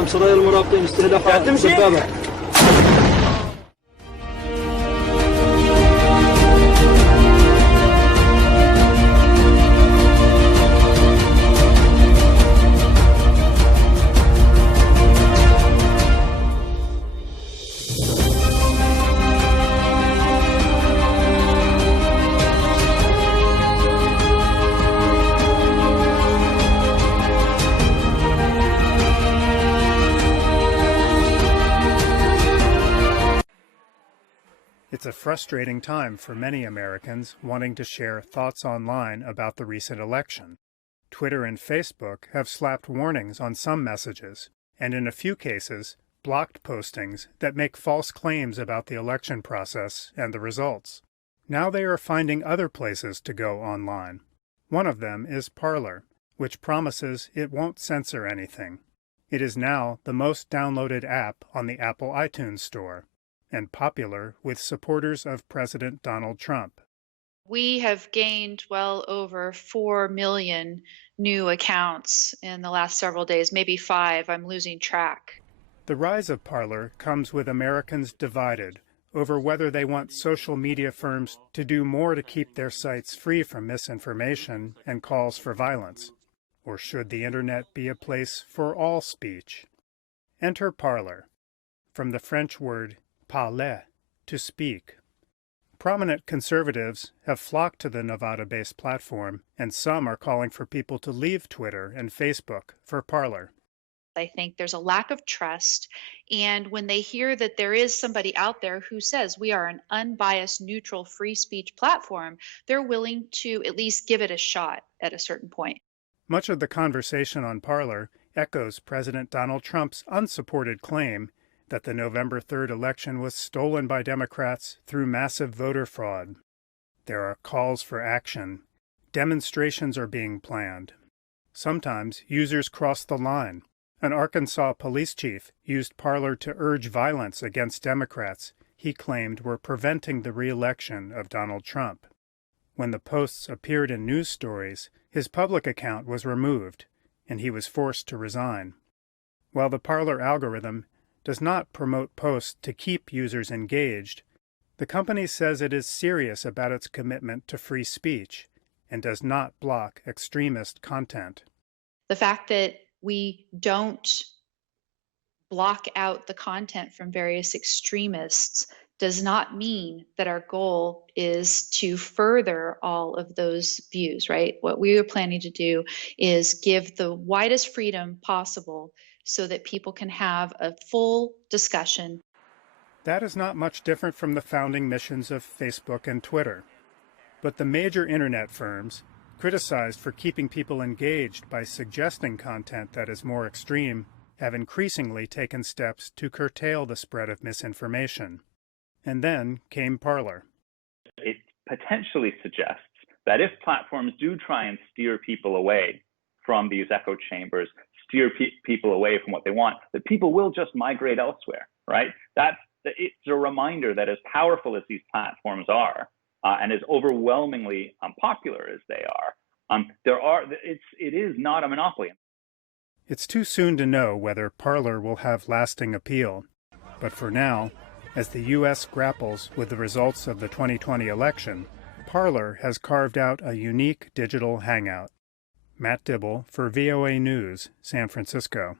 استخدام سرايا المراقبين استهداف دبابة. It's a frustrating time for many Americans wanting to share thoughts online about the recent election. Twitter and Facebook have slapped warnings on some messages, and in a few cases, blocked postings that make false claims about the election process and the results. Now they are finding other places to go online. One of them is Parler, which promises it won't censor anything. It is now the most downloaded app on the Apple iTunes Store, and popular with supporters of President Donald Trump. We have gained well over 4 million new accounts in the last several days, maybe 5. I'm losing track. The rise of Parler comes with Americans divided over whether they want social media firms to do more to keep their sites free from misinformation and calls for violence, or should the internet be a place for all speech? Enter Parler, from the French word parler, to speak. Prominent conservatives have flocked to the Nevada-based platform, and some are calling for people to leave Twitter and Facebook for Parler. I think there's a lack of trust, and when they hear that there is somebody out there who says we are an unbiased, neutral, free speech platform, they're willing to at least give it a shot at a certain point. Much of the conversation on Parler echoes President Donald Trump's unsupported claim that the November 3rd election was stolen by Democrats through massive voter fraud. There are calls for action. Demonstrations are being planned. Sometimes users cross the line. An Arkansas police chief used Parler to urge violence against Democrats he claimed were preventing the re-election of Donald Trump. When the posts appeared in news stories, his public account was removed, and he was forced to resign. While the Parler algorithm does not promote posts to keep users engaged, the company says it is serious about its commitment to free speech and does not block extremist content. The fact that we don't block out the content from various extremists does not mean that our goal is to further all of those views, right? What we are planning to do is give the widest freedom possible so that people can have a full discussion. That is not much different from the founding missions of Facebook and Twitter. But the major internet firms, criticized for keeping people engaged by suggesting content that is more extreme, have increasingly taken steps to curtail the spread of misinformation. And then came Parler. It potentially suggests that if platforms do try and steer people away from these echo chambers, steer people away from what they want, that people will just migrate elsewhere, right? It's a reminder that as powerful as these platforms are, and as overwhelmingly popular as they are, it is not a monopoly. It's too soon to know whether Parler will have lasting appeal, but for now, as the U.S. grapples with the results of the 2020 election, Parler has carved out a unique digital hangout. Matt Dibble for VOA News, San Francisco.